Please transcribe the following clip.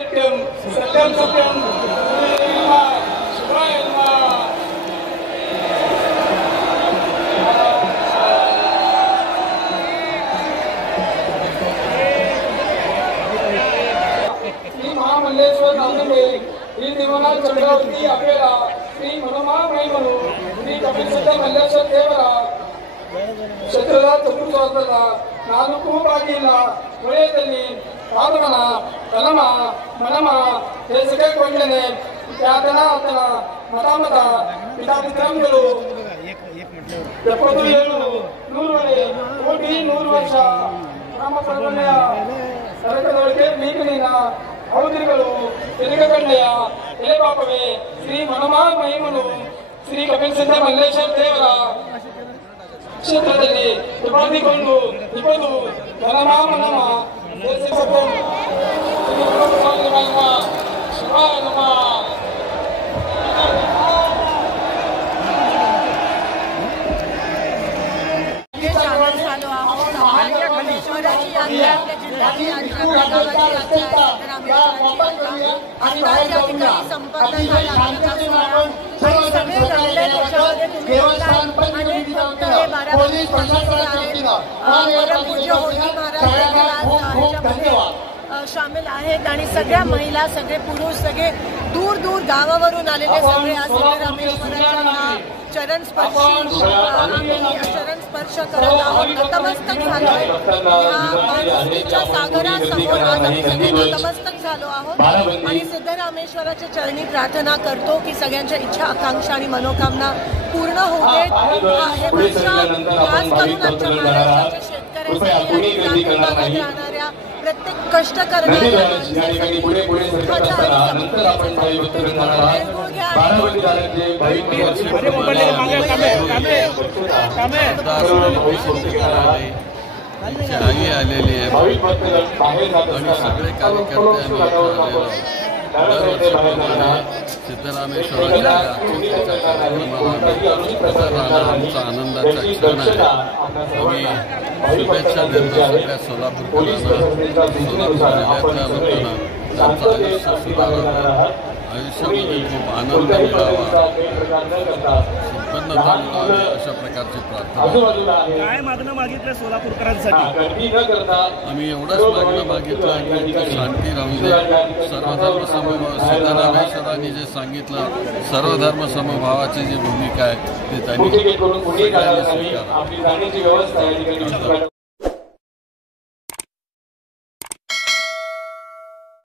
सत्यम सत्यम सत्यम शिवाय नमः। श्री महामल्लेश्वर नांदुरे श्री देवनाथ चंद्रावती अपेरा श्री मनोमामय मनो श्री कपिलसिद्ध मल्लेश्वर देवरा ಕ್ಷೇತ್ರದ ಚತುರ್ಸಹಸ್ರದ ನಾಲ್ಕು ಬಾಗಿಲ ವಲಯದಲ್ಲಿ ಆಗಮನ ಕಲಮ ಮನಮ ದೇಶಕ್ಕೆ ಕೊಂಡನೆ ಖ್ಯಾತನ ಆತನ ಮತಾಮತ ಪಿತಾಪಿತೃಗಳು 77 ಕೋಟಿ 100 ವರ್ಷ ರಾಮ ಪರಮನೆಯ ಸರಕದೊಳಗೆ ಮೀಕಲಿನ ಔದರಿಗಳು ತಿರುಗಗಣ್ಣೆಯ ಎಲೆಪಾಪವೇ ಶ್ರೀ ಮನಮಾ ಮಹಿಮನು ಶ್ರೀ ಕಪಿಲಸಿದ್ಧ ಮಲ್ಲೇಶ್ವರ ದೇವರ ಕ್ಷೇತ್ರದಲ್ಲಿ ಉಪಾಧಿಗೊಂಡು ಇಪ್ಪದು ಘನಮಾಮನಮ ಶಿವಾಯ ನಮಃ। शामिल आहेत आणि सगळ्या महिला सगळे पुरुष सगळे दूर दूर गावावरून आलेले सगळे आज सिद्धरामेश्वराच्या चरण स्पर्श करत आहोत। नतमस्तक झालोय या माणुसकीच्या सागरासमोर आज आम्ही सगळे नतमस्तक झालो आहोत आणि सिद्धरामेश्वराच्या चरणी प्रार्थना करतो की सगळ्यांच्या इच्छा आकांक्षा आणि मनोकामना पूर्ण होऊ देत। हे वर्ष खास करून आमच्या महाराष्ट्राच्या शेतकऱ्यांसाठी राहणाऱ्या प्रत्येक कष्ट करणाऱ्या आई आलेली आहे आणि सगळे कार्यकर्ते सिद्धरामेश्वराच्या आमचा आनंदाचा क्षण आहे। आम्ही शुभेच्छा देतो सगळ्या सोलापूरकरांना, सोलापूर जिल्ह्यातल्या लोकांना त्यांचं आयुष्य सुधारावं, आयुष्यामध्ये खूप आनंद मिळावा, संपन्नता मिळावी अशा प्रकारची प्रार्थना। काय मागणं मागितलं सोलापूरकरांसाठी? आम्ही एवढंच मागणं मागितलं की शांती राहू दे, सर्वधर्म समभाव सिद्धरामेश्वरांनी जे सांगितलं सर्वधर्म समभावाची जी भूमिका आहे ती त्यांनी सगळ्यांनी स्वीकारावी।